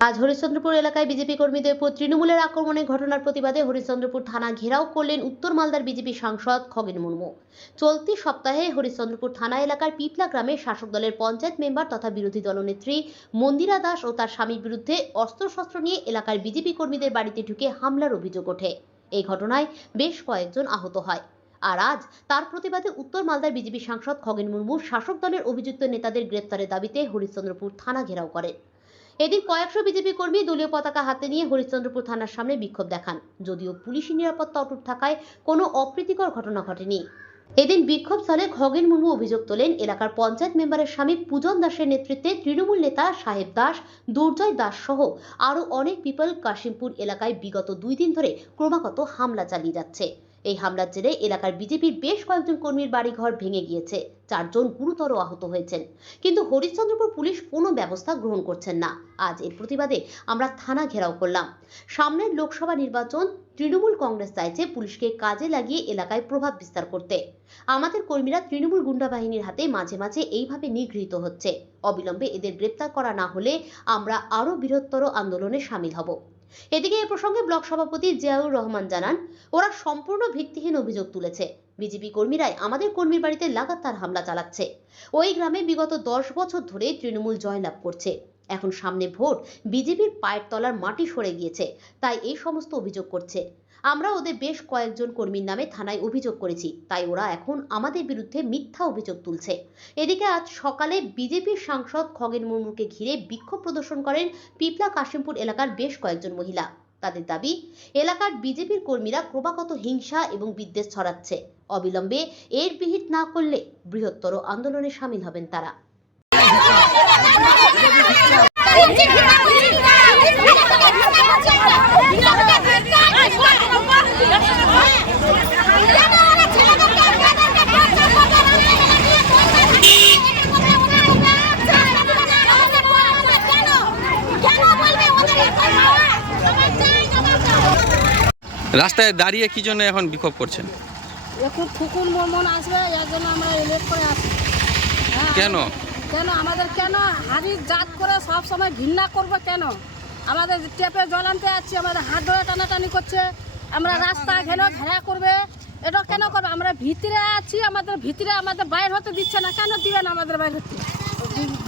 আজ হরিশ্চন্দ্রপুর এলাকায় বিজেপি কর্মীদের উপর তৃণমূলের আক্রমণের ঘটনার প্রতিবাদে হরিশ্চন্দ্রপুর থানা ঘেরাও করলেন উত্তর মালদার বিজেপি সাংসদ খগেন মুর্মু। চলতি সপ্তাহে হরিশ্চন্দ্রপুর থানা এলাকার পিপলা গ্রামে শাসক দলের পঞ্চায়েত মেম্বার তথা বিরোধী দলনেত্রী মন্দিরা দাস ও তার স্বামীর বিরুদ্ধে অস্ত্রশস্ত্র নিয়ে এলাকার বিজেপি কর্মীদের বাড়িতে ঢুকে হামলার অভিযোগ ওঠে। এই ঘটনায় বেশ কয়েকজন আহত হয়। আর আজ তার প্রতিবাদে উত্তর মালদার বিজেপি সাংসদ খগেন মুর্মু শাসক দলের অভিযুক্ত নেতাদের গ্রেপ্তারের দাবিতে হরিশ্চন্দ্রপুর থানা ঘেরাও করেন। এদিন কয়েকশো বিজেপি কর্মী দলীয় পতাকা হাতে নিয়ে হরিশ্চন্দ্রপুর থানার সামনে বিক্ষোভ দেখান। যদিও পুলিশি নিরাপত্তা অটুট থাকায় কোনো অপ্রীতিকর ঘটনা ঘটেনি। এদিন বিক্ষোভ বিক্ষোভস্থলে খগেন মুর্মু অভিযোগ তোলেন, এলাকার পঞ্চায়েত মেম্বারের স্বামী পূজন দাসের নেতৃত্বে তৃণমূল নেতা সাহেব দাস, দুর্জয় দাস সহ আরও অনেক পিপল কাশিমপুর এলাকায় বিগত দুই দিন ধরে ক্রমাগত হামলা চালিয়ে যাচ্ছে। এই হামলার জেরে এলাকার বিজেপির বেশ কয়েকজন কর্মীর বাড়িঘর ভেঙে গিয়েছে। চারজন গুরুতর আহত হয়েছেন। কিন্তু হরিশ্চন্দ্রপুর পুলিশ কোনো ব্যবস্থা গ্রহণ করছেন না। আজ এর প্রতিবাদে আমরা থানা ঘেরাও করলাম। সামনের লোকসভা নির্বাচন, তৃণমূল কংগ্রেস চাইছে পুলিশকে কাজে লাগিয়ে এলাকায় প্রভাব বিস্তার করতে। আমাদের কর্মীরা তৃণমূল গুন্ডা বাহিনীর হাতে মাঝে মাঝে এইভাবে নিগৃহীত হচ্ছে। অবিলম্বে এদের গ্রেপ্তার করা না হলে আমরা আরও বৃহত্তর আন্দোলনে সামিল হব। এদিকে এ প্রসঙ্গে ব্লক সভাপতি জিয়াউর রহমান জানান, ওরা সম্পূর্ণ ভিত্তিহীন অভিযোগ তুলেছে। বিজেপি কর্মীরাই আমাদের কর্মীর বাড়িতে লাগাতার হামলা চালাচ্ছে। ওই গ্রামে বিগত দশ বছর ধরে তৃণমূল জয়লাভ করছে। এখন সামনে ভোট বিজেপির পায়ের তলার মাটি সরে গিয়েছে, তাই এই সমস্ত অভিযোগ করছে। আমরা ওদের বেশ কয়েকজন কর্মীর নামে থানায় অভিযোগ করেছি। তাই ওরা এখন আমাদের বিরুদ্ধে মিথ্যা অভিযোগ তুলছে। এদিকে আজ সকালে বিজেপির সাংসদ খগেন মুর্মুকে ঘিরে বিক্ষোভ প্রদর্শন করেন পিপলা কাশিমপুর এলাকার বেশ কয়েকজন মহিলা। তাদের দাবি, এলাকার বিজেপির কর্মীরা ক্রমাগত হিংসা এবং বিদ্বেষ ছড়াচ্ছে। অবিলম্বে এর বিহিত না করলে বৃহত্তর আন্দোলনে সামিল হবেন তারা। রাস্তায় দাঁড়িয়ে কি জন্য এখন বিক্ষোভ করছেন? এখন ফুকুন মন আসবে এর জন্য আমরা লেট করে আসি হ্যাঁ, কেন? কেন? আমাদের কেন? হাড়ির জাত করে সব সময় ঘৃণা করবে কেন? আমাদের টেপে জল আনতে যাচ্ছি আমাদের হাত ধরে টানাটানি করছে। আমরা রাস্তা ঘেন ঘেরা করবে। এটা কেন করবে? আমরা ভিতরে আছি আমাদের ভিতরে আমাদের বাইর হতে দিচ্ছে না। কেন দিবে না আমাদের বাইর হতে?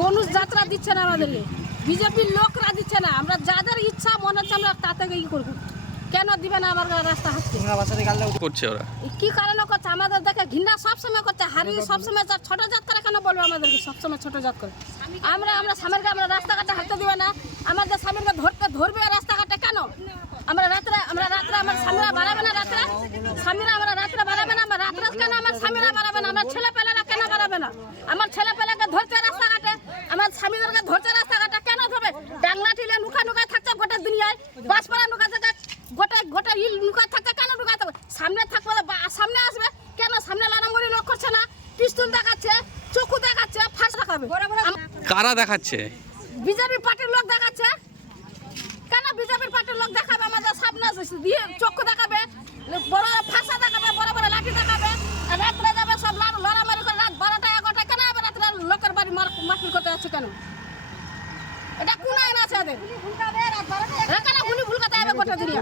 গনুষ যাত্রা দিচ্ছে না আমাদেরকে। বিজেপির লোকরা দিচ্ছে না। আমরা যাদের ইচ্ছা মনে হচ্ছে আমরা তাতে ই করব। কেন দিবে না আমার রাস্তা হাঁটতে? করছে ওরা। কি কারণে করছে? আমাদের দেখে ঘৃণা সবসময় করছে হারি সবসময় যা- ছোট জাত করে কেন বলব আমাদেরকে? সবসময় ছোট জাত করে। আমরা আমরা স্বামীরকে আমরা রাস্তাঘাটে হাঁটতে দিবে না। আমাদের স্বামীরকে ধরতে ধরবে রাস্তাঘাটে কেন? আমরা রাত্রে আমরা রাত্রে আমার স্বামীরা বাড়াবে না রাত্রে? স্বামীরা আমরা রাত্রে বাড়াবে না? আমার রাত্রে কেন আমার স্বামীরা বাড়াবে না? আমার ছেলে পেলেরা কেন বাড়াবে না? আমার ছেলে পেলেকে ধরছে রাস্তাঘাটে। আমার স্বামীদেরকে ধরছে রাস্তাঘাটে কেন ধরবে ডাংলা টিলে নুকা নুকায় থাকছে গোটা দুনিয়ায় বাসপাড়া নুকা থেকে গোটা গোটা ইল নুকা থাকতে কেন নুকা থাকবে সামনে থাকবে তো বা- সামনে আসবে কেন সামনে লড়ামড়ি লোক করছে না পিস্তল দেখাচ্ছে চক্ষু দেখাচ্ছে ফাঁস দেখাবে কারা দেখাচ্ছে? বিজেপি পার্টির লোক দেখাচ্ছে। কেন বিজেপির পার্টির লোক দেখাবে? আমাদের সামনে দিয়ে চক্ষু দেখাবে বড় ফাঁসা দেখাবে বড় বড় লাঠি দেখাবে রাত্রে যাবে সব লড়- লড়ামারি করে রাত বারোটা এগারোটা কেন আবার রাত্রে লোকের বাড়ি মার মারপিট করতে যাচ্ছে কেন? এটা কোন আইন আছে এদের? এরা কেন গুলি ভুলকাতে যাবে গোটা দুনিয়া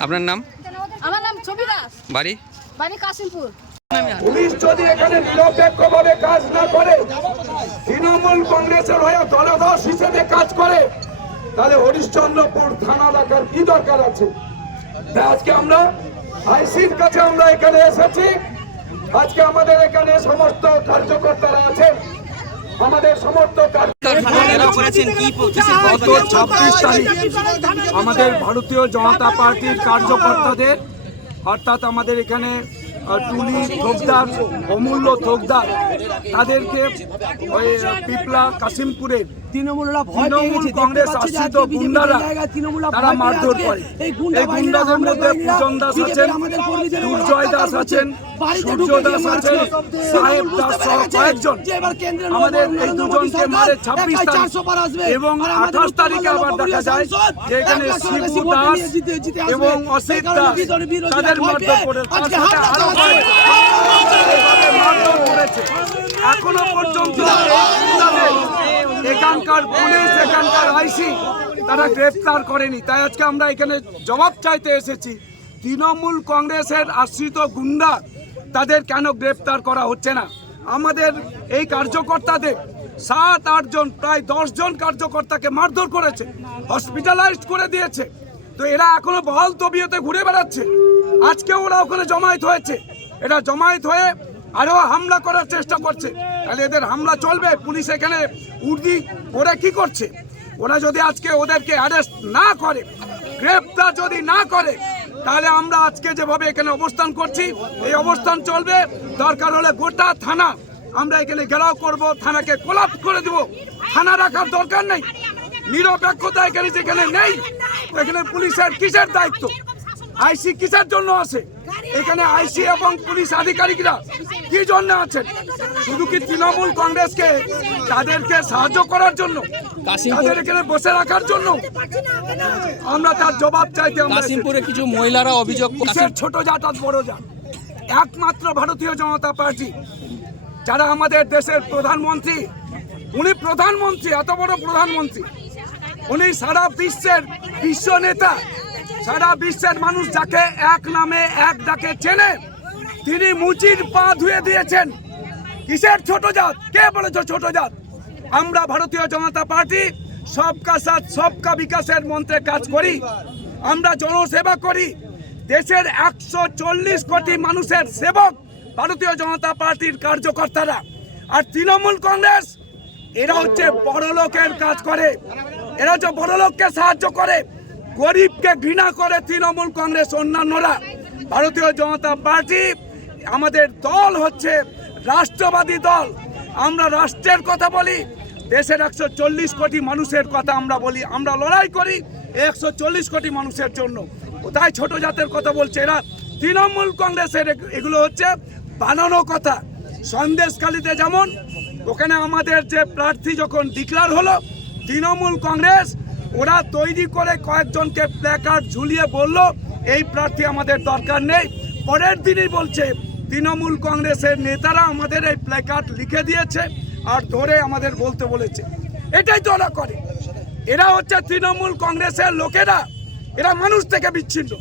আপনার নাম? আমার নাম ছবি দাস। বাড়ি? বাড়ি কাশিমপুর। পুলিশ যদি এখানে নিরপেক্ষভাবে কাজ না করে তৃণমূল কংগ্রেসের হয়ে দলদাস হিসেবে কাজ করে তাহলে হরিশ্চন্দ্রপুর থানা রাখার কি দরকার আছে? আজকে আমরা আইসির কাছে আমরা এখানে এসেছি। আজকে আমাদের এখানে সমস্ত কার্যকর্তারা আছেন। আমাদের সমস্ত গত ছাব্বিশ তারিখ আমাদের ভারতীয় জনতা পার্টির কার্যকর্তাদের অর্থাৎ আমাদের এখানে টুলি থোকদার অমূল্য থোকদার। তাদেরকে পিপলা কাশিমপুরের তৃণমূলরা ভয় পেয়ে গেছে। কংগ্রেস দেখতে পাচ্ছি যে আশ্রিত গুন্ডারা তারা মারধর করে। এই গুন্ডা এই বাহিনীরা গুন্ডাদের মধ্যে পূজন দাস আছেন আমাদের কর্মীদের উপর দুর্জয় দাস আছেন সূর্য দাস আছেন সাহেব দাস সহ কয়েকজন। যে এবার কেন্দ্রের আমাদের এই দুজনকে মারে ছাব্বিশ তারিখ। 400 পার আসবে। এবং আঠাশ তারিখে আবার দেখা যায় যে এখানে শিবু দাস। এবং অসিত দাস তাদের মারধর করে তার সাথে আরও চালাচ্ছে। কয়েকজন এভাবে মারধর করেছে। এখনও পর্যন্ত এখানকার পুলিশ, এখানকার আইসি, তারা গ্রেফতার করেনি। তাই আজকে আমরা এখানে জবাব চাইতে এসেছি। তৃণমূল কংগ্রেসের আশ্রিত গুন্ডা, তাদের কেন গ্রেফতার করা হচ্ছে না? আমাদের এই কার্যকর্তাদের সাত আটজন প্রায় দশ জন কার্যকর্তাকে মারধর করেছে হসপিটালাইজড করে দিয়েছে। তো এরা এখনও বহাল তবিয়তে ঘুরে বেড়াচ্ছে। আজকে ওরা ওখানে জমায়েত হয়েছে। এরা জমায়েত হয়ে আরও হামলা করার চেষ্টা করছে। তাহলে এদের হামলা চলবে? পুলিশ এখানে উর্দি ওরা কি করছে? ওরা যদি আজকে ওদেরকে অ্যারেস্ট না করে, গ্রেপ্তার যদি না করে, তাহলে আমরা আজকে যেভাবে এখানে অবস্থান করছি, এই অবস্থান চলবে। দরকার হলে গোটা থানা, আমরা এখানে ঘেরাও করব, থানাকে কোলাপ করে দিব। থানা রাখার দরকার নেই। নিরপেক্ষতা এখানে যেখানে নেই, এখানে পুলিশের কিসের দায়িত্ব? আইসি কিসের জন্য আছে? এখানে আইসি এবং পুলিশ আধিকারিকরা কি জন্য আছেন? শুধু কি তৃণমূল কংগ্রেসকে তাদেরকে সাহায্য করার জন্য? তাদের এখানে বসে রাখার জন্য? আমরা তার জবাব চাইতে। কাশিমপুরে কিছু মহিলারা অভিযোগ ছোট জাত আর বড় জাত? একমাত্র ভারতীয় জনতা পার্টি যারা আমাদের দেশের প্রধানমন্ত্রী উনি প্রধানমন্ত্রী এত বড় প্রধানমন্ত্রী। উনি সারা বিশ্বের বিশ্ব নেতা। সারা বিশ্বের মানুষ যাকে এক নামে এক ডাকে চেনে, তিনি মুচির পা ধুয়ে দিয়েছেন। কিসের ছোট জাত? কে বলেছ ছোট জাত? আমরা ভারতীয় জনতা পার্টি, সবকা সাথ, সবকা বিকাশের মন্ত্রে কাজ করি। আমরা জনসেবা করি। দেশের একশো চল্লিশ কোটি মানুষের সেবক ভারতীয় জনতা পার্টির কার্যকর্তারা। আর তৃণমূল কংগ্রেস, এরা হচ্ছে বড় লোকের কাজ করে। এরা হচ্ছে বড় লোককে সাহায্য করে। গরিবকে ঘৃণা করে তৃণমূল কংগ্রেস অন্যান্যরা, ভারতীয় জনতা পার্টি, আমাদের দল হচ্ছে রাষ্ট্রবাদী দল। আমরা রাষ্ট্রের কথা বলি, দেশের একশো চল্লিশ কোটি মানুষের কথা আমরা বলি, আমরা লড়াই করি একশো চল্লিশ কোটি মানুষের জন্য। কোথায় ছোট জাতের কথা বলছে এরা? তৃণমূল কংগ্রেসের এগুলো হচ্ছে বানানো কথা। সন্দেশখালিতে যেমন, ওখানে আমাদের যে প্রার্থী যখন ডিক্লার হলো, তৃণমূল কংগ্রেস ওরা তৈরি করে কয়েকজনকে প্ল্যাকার্ড ঝুলিয়ে বলল, এই প্রার্থী আমাদের দরকার নেই। পরের দিনই বলছে, তৃণমূল কংগ্রেসের নেতারা আমাদের এই প্ল্যাকার্ড লিখে দিয়েছে আর ধরে আমাদের বলতে বলেছে। এটাই তো ওরা করে। এরা হচ্ছে তৃণমূল কংগ্রেসের লোকেরা। এরা মানুষ থেকে বিচ্ছিন্ন।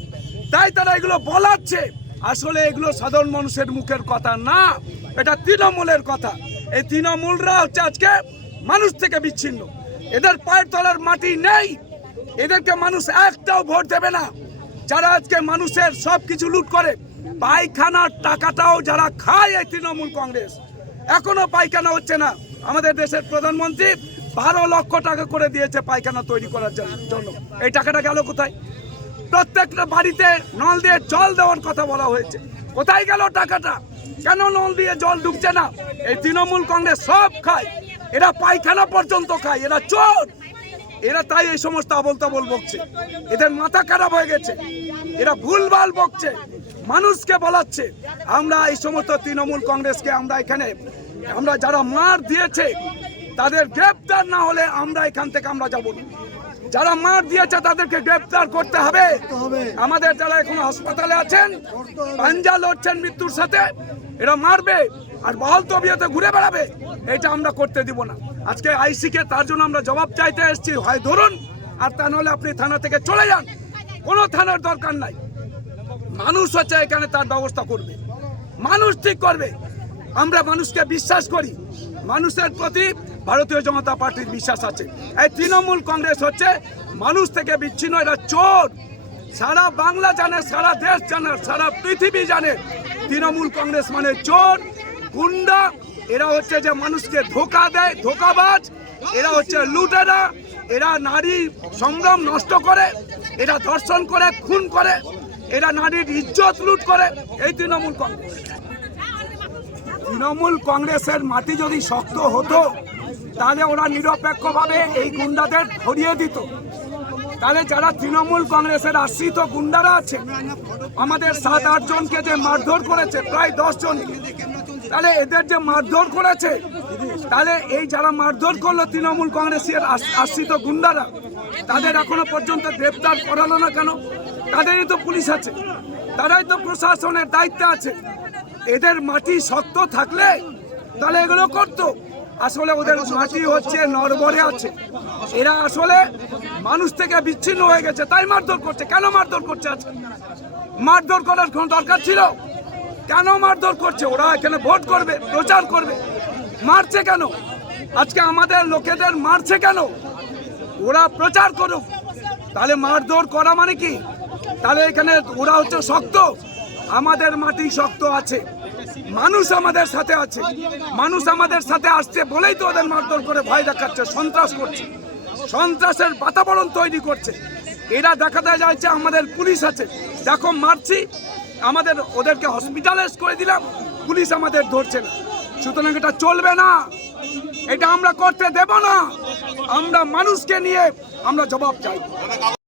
তাই তারা এগুলো বলাচ্ছে। আসলে এগুলো সাধারণ মানুষের মুখের কথা না। এটা তৃণমূলের কথা। এই তৃণমূলরা হচ্ছে আজকে মানুষ থেকে বিচ্ছিন্ন। এদের পায়ের তলার মাটি নেই। এদেরকে মানুষ একটাও ভোট দেবে না। যারা আজকে মানুষের সব কিছু লুট করে, পায়খানার টাকাটাও যারা খায় এই তৃণমূল কংগ্রেস। এখনও পায়খানা হচ্ছে না। আমাদের দেশের প্রধানমন্ত্রী বারো লক্ষ টাকা করে দিয়েছে পায়খানা তৈরি করার জন্য- এই টাকাটা গেল কোথায়? প্রত্যেকটা বাড়িতে নল দিয়ে জল দেওয়ার কথা বলা হয়েছে। কোথায় গেল টাকাটা? কেন নল দিয়ে জল ঢুকছে না? এই তৃণমূল কংগ্রেস সব খায়। এরা পায়খানা পর্যন্ত খায় এরা চোর। এরা তাই এই সমস্ত আবল তাবল বকছে। এদের মাথা খারাপ হয়ে গেছে। এরা ভুলভাল বকছে। মানুষকে বলাচ্ছে আমরা এই সমস্ত তৃণমূল কংগ্রেসকে আমরা এখানে আমরা যারা মার দিয়েছে তাদের গ্রেপ্তার না হলে আমরা এখান থেকে আমরা যাব না। যারা মার দিয়েছে তাদেরকে গ্রেপ্তার করতে হবে। আমাদের যারা এখন হাসপাতালে আছেন পাঞ্জা লড়ছেন মৃত্যুর সাথে এরা মারবে। আর বহল তবিয়তে ঘুরে বেড়াবে এটা আমরা করতে দিব না। আজকে আইসিকে তার জন্য আমরা জবাব চাইতে এসেছি, হয় ধরুন, আর তা নাহলে আপনি থানা থেকে চলে যান। কোনো থানার দরকার নাই। মানুষ হচ্ছে এখানে তার ব্যবস্থা করবে। মানুষ ঠিক করবে। আমরা মানুষকে বিশ্বাস করি। মানুষের প্রতি ভারতীয় জনতা পার্টির বিশ্বাস আছে। এই তৃণমূল কংগ্রেস হচ্ছে মানুষ থেকে বিচ্ছিন্ন, এরা চোর। সারা বাংলা জানে, সারা দেশ জানে, সারা পৃথিবী জানে, তৃণমূল কংগ্রেস মানে চোর। গুন্ডা, এরা হচ্ছে যে মানুষকে ধোকা দেয়, ধোকাবাজ, এরা হচ্ছে লুটেরা, এরা নারী সংগ্রাম নষ্ট করে, এরা ধর্ষণ করে, খুন করে, এরা নারীর ইজ্জত লুট করে, এই তৃণমূল কংগ্রেস। তৃণমূল কংগ্রেসের মাটি যদি শক্ত হতো, তাহলে ওরা নিরপেক্ষভাবে এই গুন্ডাদের ধরিয়ে দিত। তাহলে যারা তৃণমূল কংগ্রেসের আশ্রিত গুন্ডারা আছে, আমাদের সাত আট জনকে যে মারধর করেছে, প্রায় দশ জন তাহলে এদের যে মারধর করেছে, তাহলে এই যারা মারধর করল তৃণমূল কংগ্রেসের আশ- আশ্রিত গুন্ডারা, তাদের এখনও পর্যন্ত গ্রেপ্তার করালো না কেন? তাদেরই তো পুলিশ আছে, তারাই তো প্রশাসনের দায়িত্বে আছে। এদের মাটি শক্ত থাকলে তাহলে এগুলো করতো। আসলে ওদের মাটি হচ্ছে নরবরে আছে। এরা আসলে মানুষ থেকে বিচ্ছিন্ন হয়ে গেছে, তাই মারধর করছে। কেন মারধর করছে আজকে? মারধর করার কোনো দরকার ছিল? কেন মারধর করছে? ওরা এখানে ভোট করবে, প্রচার করবে। মারছে কেন? আজকে আমাদের লোকেদের মারছে কেন? ওরা প্রচার করুক। তাহলে মারধর করা মানে কি? তাহলে এখানে ওরা হচ্ছে শক্ত। আমাদের মাটি শক্ত আছে। মানুষ আমাদের সাথে আছে। মানুষ আমাদের সাথে আসছে বলেই তো ওদের মারধর করে ভয় দেখাচ্ছে, সন্ত্রাস করছে। সন্ত্রাসের বাতাবরণ তৈরি করছে। এরা দেখাতে যাচ্ছে আমাদের পুলিশ আছে। দেখো, মারছি। আমাদের ওদেরকে হসপিটালাইজ করে দিলাম, পুলিশ আমাদের ধরছে না। সুতরাং এটা চলবে না। এটা আমরা করতে দেব না। আমরা মানুষকে নিয়ে আমরা জবাব চাই।